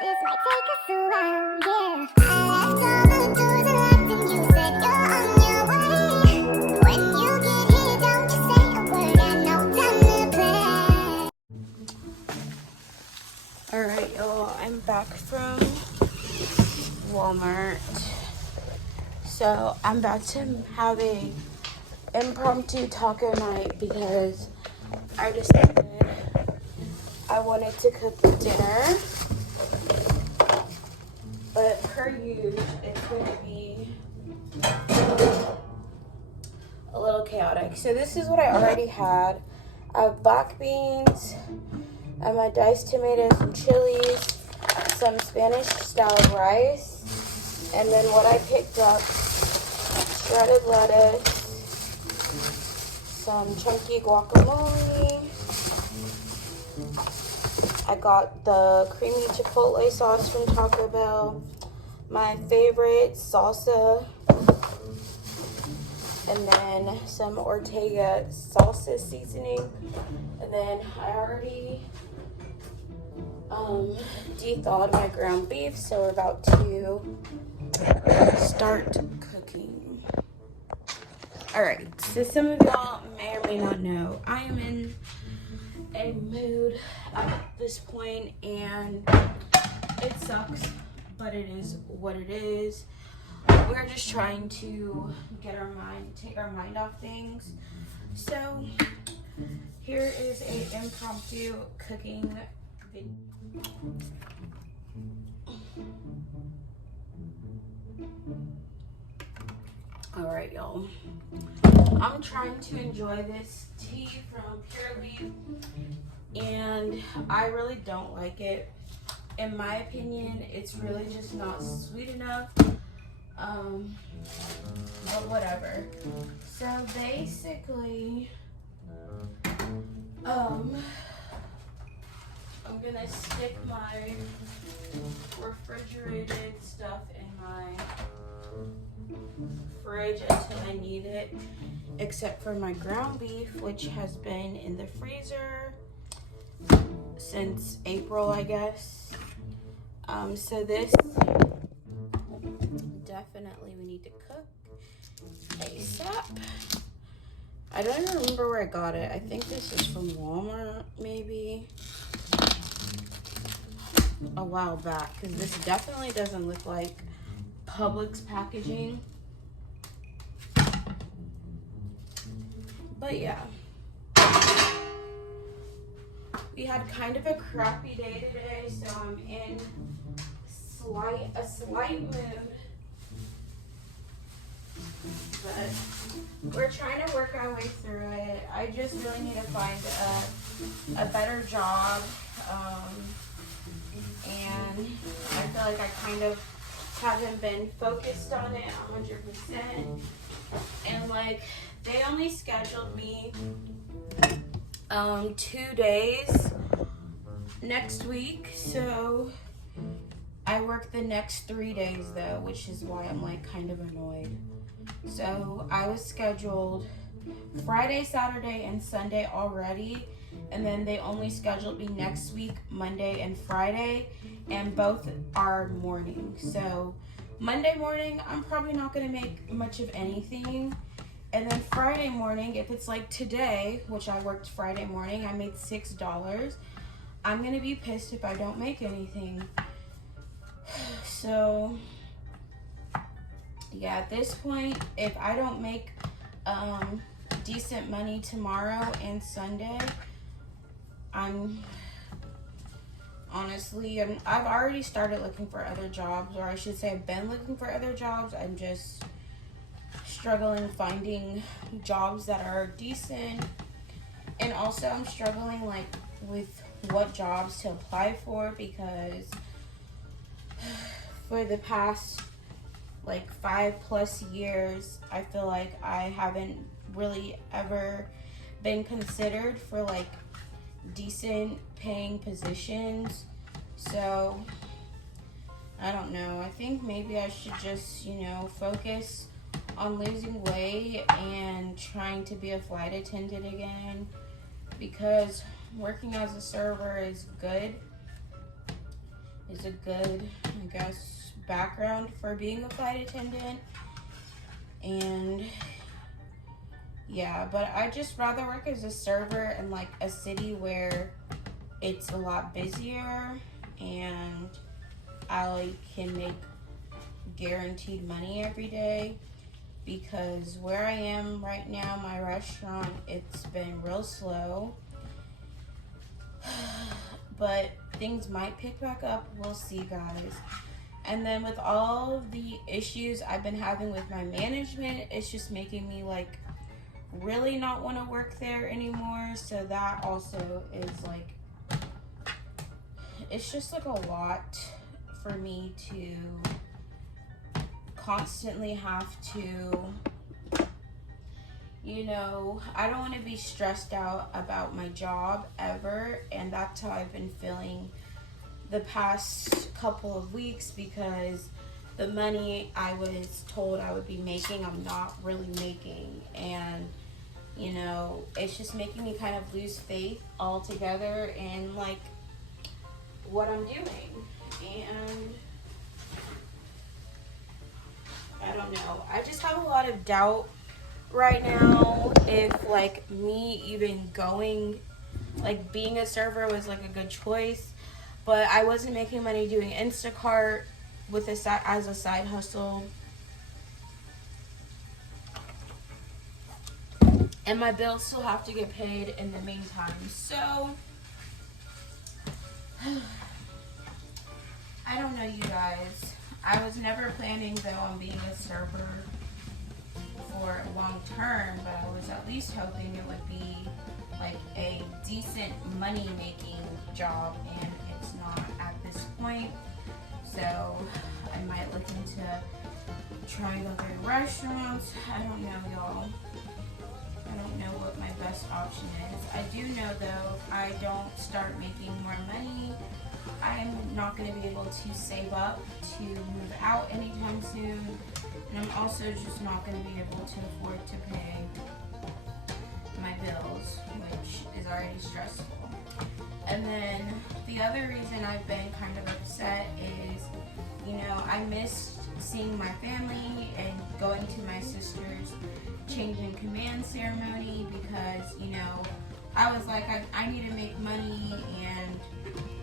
This might take us a while, yeah. I left all the doors unlocked and you said you're on your way. When you get here, don't you say a word, got no time to play. Alright, y'all, I'm back from Walmart. So I'm about to have a impromptu taco night because I decided I wanted to cook dinner. But per usual, it's going to be a little chaotic. So this is what I already had. I have black beans, and my diced tomatoes and chilies, some Spanish style rice, and then what I picked up, shredded lettuce, some chunky guacamole. I got the creamy chipotle sauce from Taco Bell, my favorite salsa, and then some Ortega salsa seasoning. And then I already de-thawed my ground beef, so we're about to start cooking. Alright, so some of y'all may or may not know, I am in a mood at this point, and it sucks, but it is what it is. We're just trying to take our mind off things. So here is a impromptu cooking video. All right, y'all. I'm trying to enjoy this tea from Pure Leaf, and I really don't like it. In my opinion, it's really just not sweet enough. But whatever. So basically, I'm gonna stick my refrigerated stuff in my fridge until I need it, except for my ground beef, which has been in the freezer since April, I guess. So this definitely we need to cook ASAP. I don't even remember where I got it. I think this is from Walmart, maybe a while back, because this definitely doesn't look like Publix packaging. But yeah, we had kind of a crappy day today, so I'm in a slight mood. But we're trying to work our way through it. I just really need to find a better job. And I feel like I kind of haven't been focused on it 100%. And like, they only scheduled me 2 days next week, so I work the next 3 days though, which is why I'm like kind of annoyed. So I was scheduled Friday, Saturday, and Sunday already, and then they only scheduled me next week, Monday and Friday, and both are morning. So Monday morning, I'm probably not gonna make much of anything. And then Friday morning, if it's like today, which I worked Friday morning, I made $6. I'm gonna be pissed if I don't make anything. So yeah, at this point, if I don't make decent money tomorrow and Sunday, I've already started looking for other jobs, or I should say I've been looking for other jobs. I'm just struggling finding jobs that are decent, and also I'm struggling like with what jobs to apply for, because for the past like 5+ years, I feel like I haven't really ever been considered for like decent paying positions. So I don't know, I think maybe I should just, focus on losing weight and trying to be a flight attendant again, because working as a server is good, is a good, I guess, background for being a flight attendant. And yeah, but I just rather work as a server in like a city where it's a lot busier and I can make guaranteed money every day, because where I am right now, my restaurant, it's been real slow. But things might pick back up. We'll see, guys. And then with all of the issues I've been having with my management, it's just making me like really not want to work there anymore. So that also is like, it's just like a lot for me to constantly have to, you know, I don't want to be stressed out about my job ever. And that's how I've been feeling the past couple of weeks, because the money I was told I would be making, I'm not really making. And, you know, it's just making me kind of lose faith altogether in like what I'm doing. And I don't know. I just have a lot of doubt right now if like me even going, like being a server was like a good choice. But I wasn't making money doing Instacart with as a side hustle. And my bills still have to get paid in the meantime. So I don't know, you guys. I was never planning though on being a server for long term, but I was at least hoping it would be like a decent money making job, and it's not at this point. So I might look into trying other restaurants. I don't know, y'all. I don't know what my best option is. I do know though, if I don't start making more money, I'm not going to be able to save up to move out anytime soon. And I'm also just not going to be able to afford to pay my bills, which is already stressful. And then the other reason I've been kind of upset is, you know, I missed seeing my family and going to my sister's change in command ceremony, because, you know, I was like, I need to make money and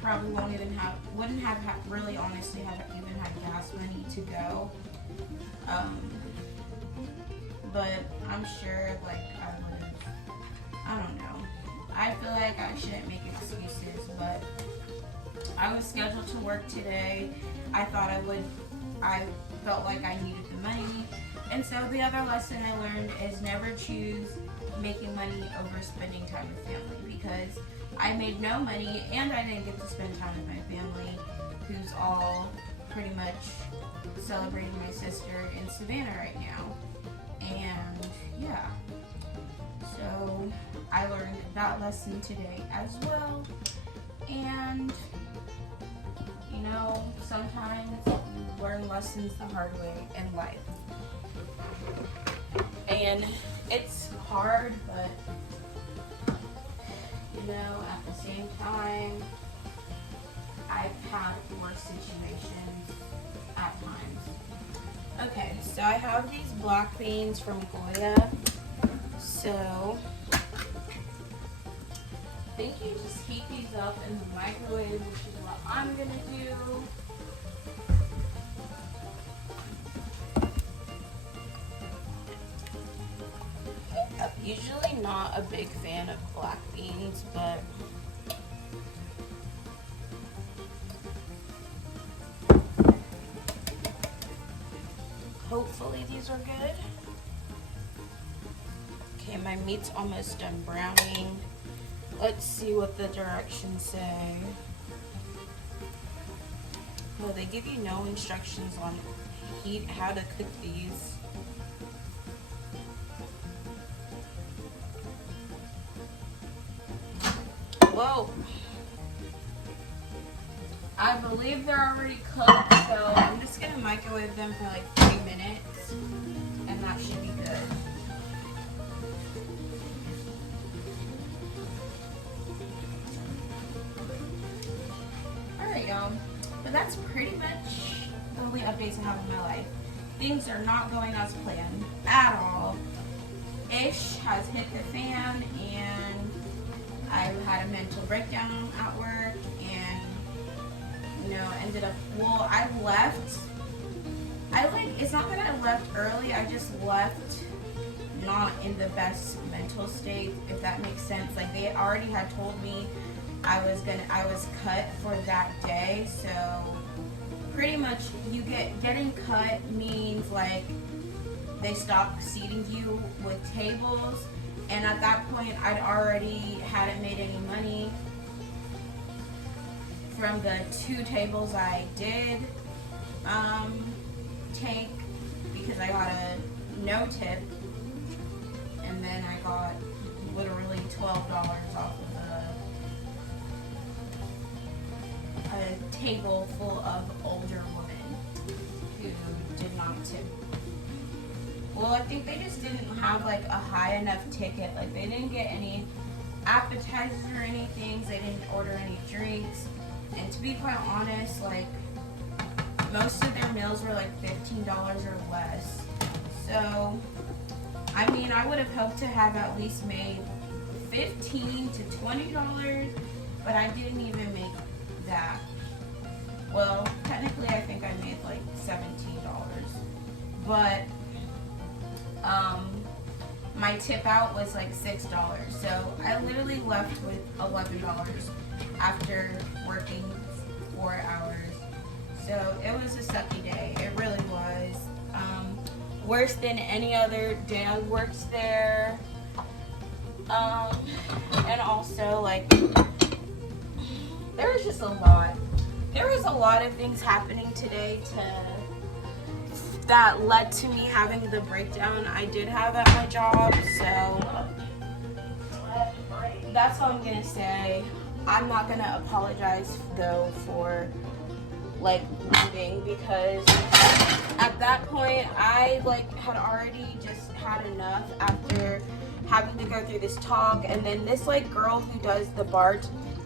probably wouldn't have really honestly even had gas money to go. But I'm sure like I would have, I don't know. I feel like I shouldn't make excuses, but I was scheduled to work today. I felt like I needed the money. And so the other lesson I learned is never choose making money over spending time with family, because I made no money and I didn't get to spend time with my family, who's all pretty much celebrating my sister in Savannah right now. And yeah, so I learned that lesson today as well. And you know, sometimes you learn lessons the hard way in life. And it's hard, but you know, at the same time, I've had worse situations at times. Okay, so I have these black beans from Goya. So I think you just heat these up in the microwave, which is what I'm gonna do. I'm usually not a big fan of black beans, but hopefully these are good. Okay, my meat's almost done browning. Let's see what the directions say. Oh, they give you no instructions on how to cook these. Whoa. I believe they're already cooked, so I'm just gonna microwave them for like 3 minutes, and that should be good. Alright, y'all. But that's pretty much the only updates I have in my life. Things are not going as planned at all. Ish has hit the fan, and I had a mental breakdown at work, and ended up. Well, I left. It's not that I left early. I just left not in the best mental state, if that makes sense. Like, they already had told me I was cut for that day, so pretty much getting cut means like they stopped seating you with tables, and at that point I'd already hadn't made any money from the 2 tables I did take, because I got a no tip, and then I got literally $12 off of a table full of older women who did not tip. Well, I think they just didn't have like a high enough ticket. Like, they didn't get any appetizers or anything. They didn't order any drinks. And to be quite honest, like, most of their meals were like $15 or less. So, I mean, I would have hoped to have at least made $15 to $20, but I didn't even make that. Well, technically I think I made like $17, but my tip out was like $6, so I literally left with $11 after working 4 hours. So it was a sucky day. It really was. Worse than any other day I worked there. And also, like, there was just a lot. There was a lot of things happening today that led to me having the breakdown I did have at my job. So that's all I'm gonna say. I'm not gonna apologize though for like leaving, because at that point I like had already just had enough after having to go through this talk. And then this like girl who does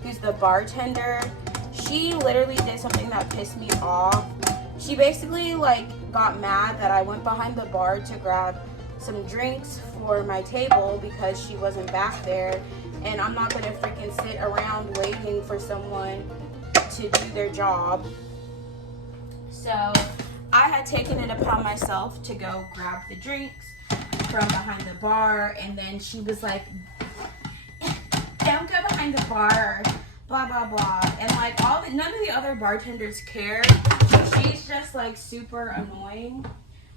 who's the bartender, she literally did something that pissed me off. She basically like got mad that I went behind the bar to grab some drinks for my table because she wasn't back there, and I'm not gonna freaking sit around waiting for someone to do their job. So I had taken it upon myself to go grab the drinks from behind the bar, and then she was like, "Don't go behind the bar, blah blah blah," and like none of the other bartenders cared. She's just like super annoying.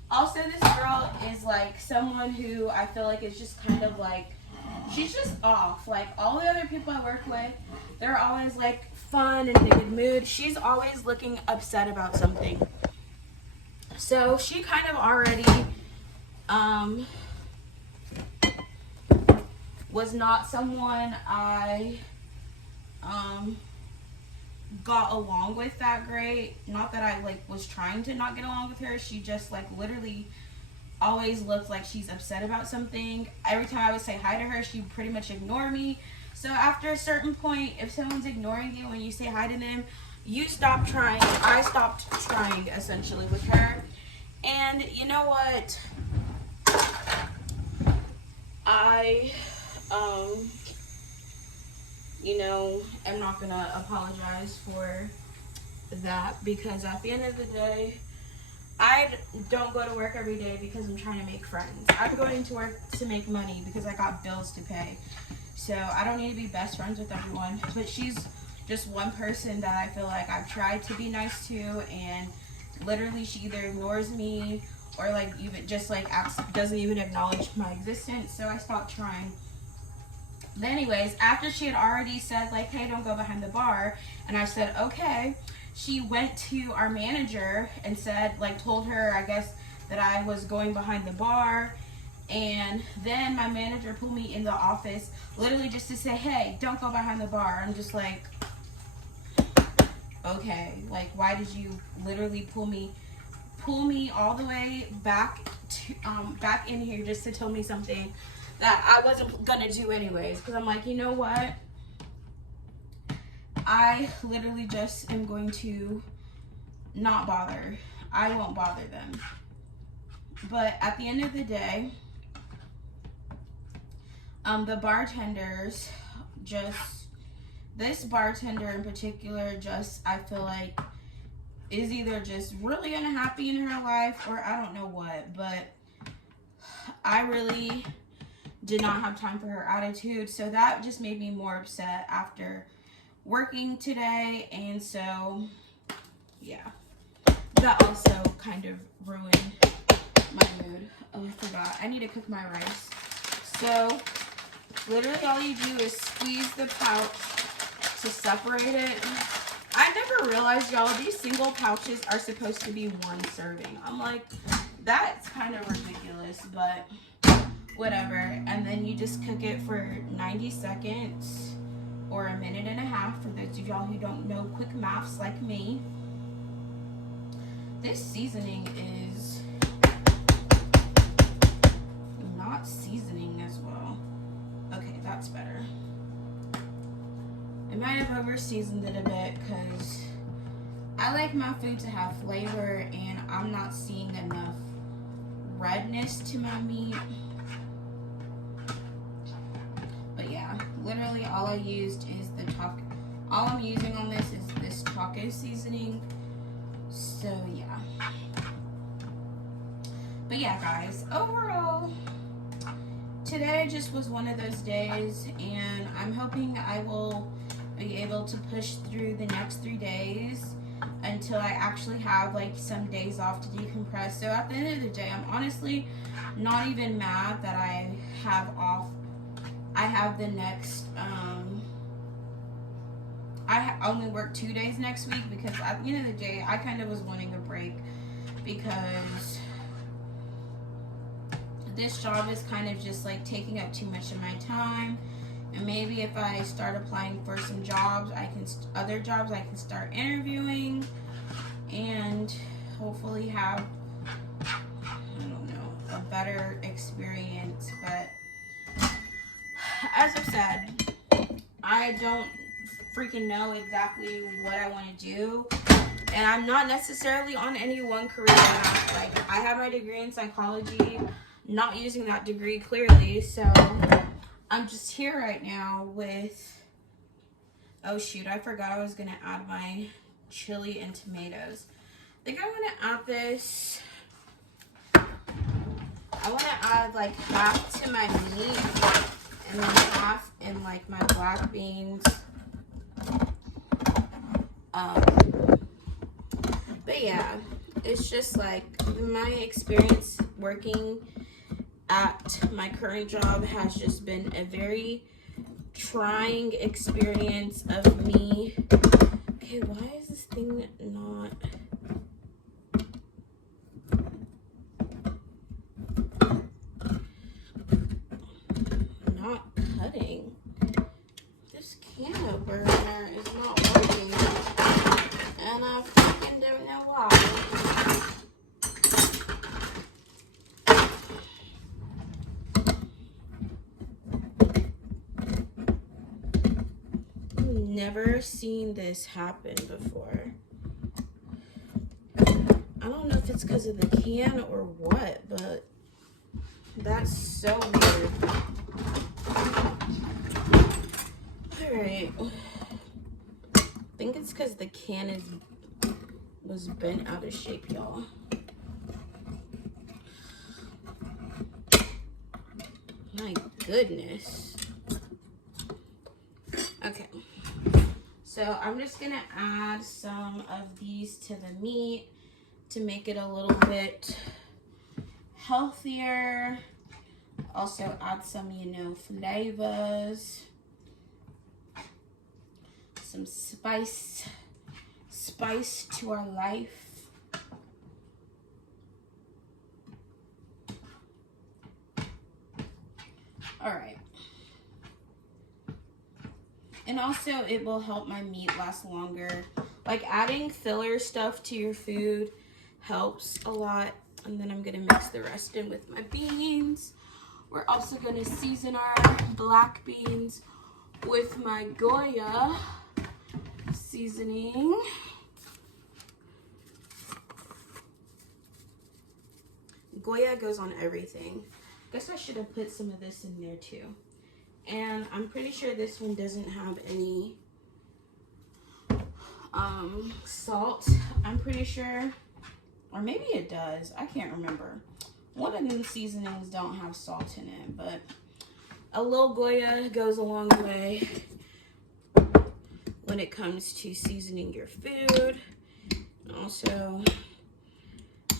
Also, this girl is like someone who I feel like is just kind of like, she's just off. Like, all the other people I work with, they're always like fun and in a good mood. She's always looking upset about something. So she kind of already was not someone I got along with that great. Not that I like was trying to not get along with her. She just like literally always looked like she's upset about something. Every time I would say hi to her, she would pretty much ignore me. So after a certain point, if someone's ignoring you when you say hi to them, you stop trying. I stopped trying essentially with her. And you know what? I am not gonna apologize for that, because at the end of the day, I don't go to work every day because I'm trying to make friends. I'm going to work to make money because I got bills to pay. So I don't need to be best friends with everyone. But she's just one person that I feel like I've tried to be nice to, and literally she either ignores me or like even just like doesn't even acknowledge my existence. So I stopped trying. But anyways, after she had already said like, "Hey, don't go behind the bar," and I said okay, she went to our manager and said, like, told her, I guess, that I was going behind the bar. And then my manager pulled me in the office literally just to say, "Hey, don't go behind the bar." I'm just like, okay, like, why did you literally pull me all the way back in here just to tell me something that I wasn't gonna do anyways? Because I'm like, you know what? I literally just am going to not bother. I won't bother them. But at the end of the day, the bartenders just, this bartender in particular, just, I feel like, is either just really unhappy in her life or I don't know what, but I really did not have time for her attitude, so that just made me more upset after working today. And so yeah, that also kind of ruined my mood. Oh, I forgot, I need to cook my rice. So literally all you do is squeeze the pouch to separate it. I never realized, y'all, these single pouches are supposed to be one serving. I'm like, that's kind of ridiculous, but whatever. And then you just cook it for 90 seconds or a minute and a half for those of y'all who don't know quick maths like me. This seasoning is not seasoning as well. Okay, that's better. I might have over seasoned it a bit because I like my food to have flavor and I'm not seeing enough redness to my meat. But yeah, literally all I used is the taco. All I'm using on this is this taco seasoning. So yeah. But yeah, guys, overall, today just was one of those days, and I'm hoping I will be able to push through the next 3 days until I actually have like some days off to decompress. So at the end of the day, I'm honestly not even mad that I have off. I have the next, I only work 2 days next week because at the end of the day, I kind of was wanting a break because this job is kind of just like taking up too much of my time. And maybe if I start applying for some jobs, other jobs, I can start interviewing and hopefully have, I don't know, a better experience. But as I've said, I don't freaking know exactly what I want to do. And I'm not necessarily on any one career path. Like, I have my degree in psychology, not using that degree clearly, so I'm just here right now with, oh shoot, I forgot I was going to add my chili and tomatoes. I think I'm going to add this, I want to add like half to my meat and then half in like my black beans. But yeah, it's just like my experience working at my current job has just been a very trying experience of me. Okay, why is this thing not cutting? This can opener is not working, and I fucking don't know why. Never seen this happen before. I don't know if it's because of the can or what, but that's so weird. Alright. I think it's because the can was bent out of shape, y'all. My goodness. Okay. So I'm just gonna add some of these to the meat to make it a little bit healthier. Also add some, flavors. Some spice to our life. All right. And also, it will help my meat last longer. Like, adding filler stuff to your food helps a lot. And then I'm going to mix the rest in with my beans. We're also going to season our black beans with my Goya seasoning. Goya goes on everything. Guess I should have put some of this in there too. And I'm pretty sure this one doesn't have any salt. I'm pretty sure, or maybe it does. I can't remember. One of these seasonings don't have salt in it, but a little Goya goes a long way when it comes to seasoning your food. Also,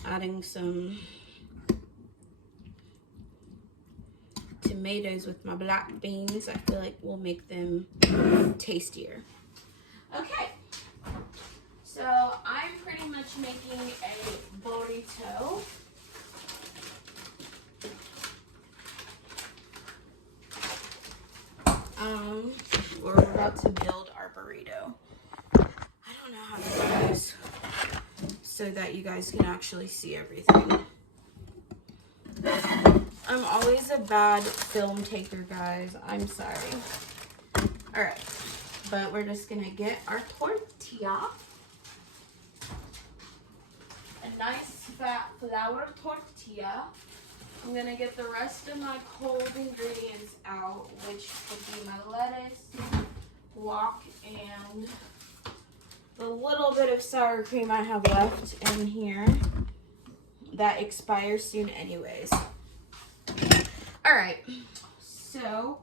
adding some tomatoes with my black beans, I feel like will make them tastier. Okay, so I'm pretty much making a burrito. We're about to build our burrito. I don't know how to do this so that you guys can actually see everything. I'm always a bad film taker, guys. I'm sorry. All right, but we're just gonna get our tortilla. A nice fat flour tortilla. I'm gonna get the rest of my cold ingredients out, which would be my lettuce, guac, and the little bit of sour cream I have left in here that expires soon anyways. All right, so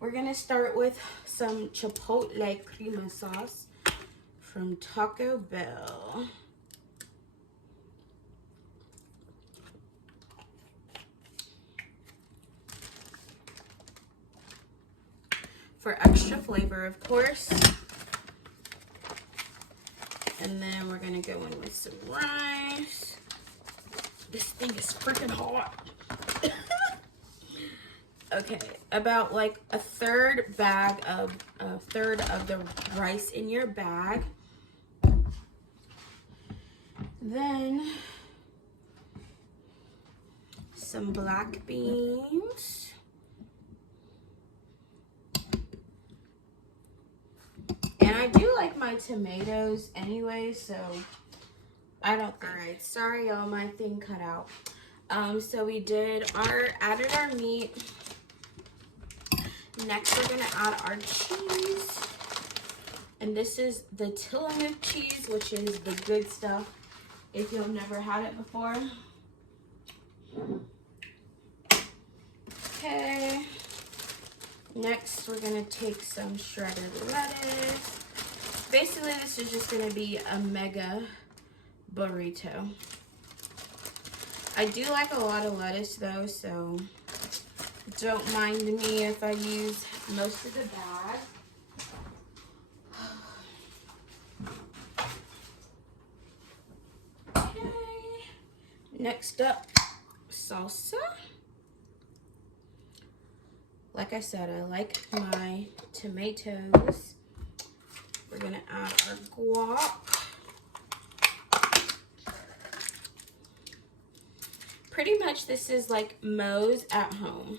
we're gonna start with some chipotle cream sauce from Taco Bell. For extra flavor, of course. And then we're gonna go in with some rice. This thing is freaking hot. Okay, about like a third of the rice in your bag. Then some black beans. And I do like my tomatoes anyway, so I don't think. All right, sorry y'all, my thing cut out. So we added our meat. Next we're gonna add our cheese. And this is the Tillamook cheese, which is the good stuff if you've never had it before. Okay. Next, we're gonna take some shredded lettuce. Basically, this is just gonna be a mega burrito. I do like a lot of lettuce though, so don't mind me if I use most of the bag. Okay. Next up, salsa. Like I said, I like my tomatoes. We're gonna add our guac. Pretty much this is like Moe's at home.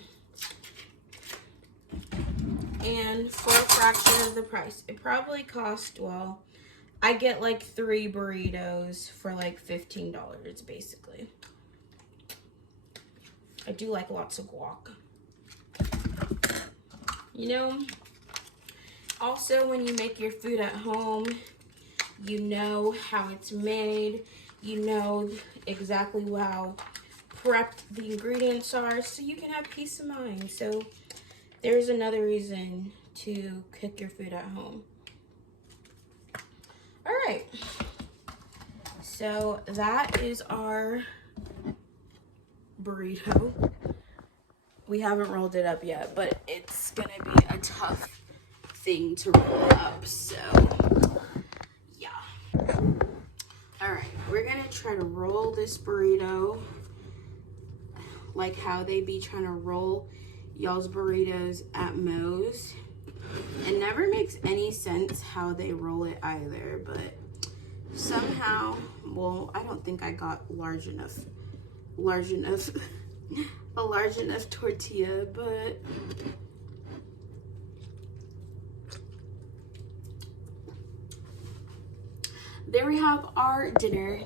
And for a fraction of the price. It probably cost, well, I get like 3 burritos for like $15 basically. I do like lots of guac. You know, also when you make your food at home, you know how it's made, you know exactly how prepped the ingredients are, so you can have peace of mind. So there's another reason to cook your food at home. All right, so that is our burrito. We haven't rolled it up yet, but it's gonna be a tough thing to roll up, so yeah. All right, we're gonna try to roll this burrito like how they be trying to roll y'all's burritos at Moe's. It never makes any sense how they roll it either, but somehow, well, I don't think I got a large enough tortilla, but there we have our dinner.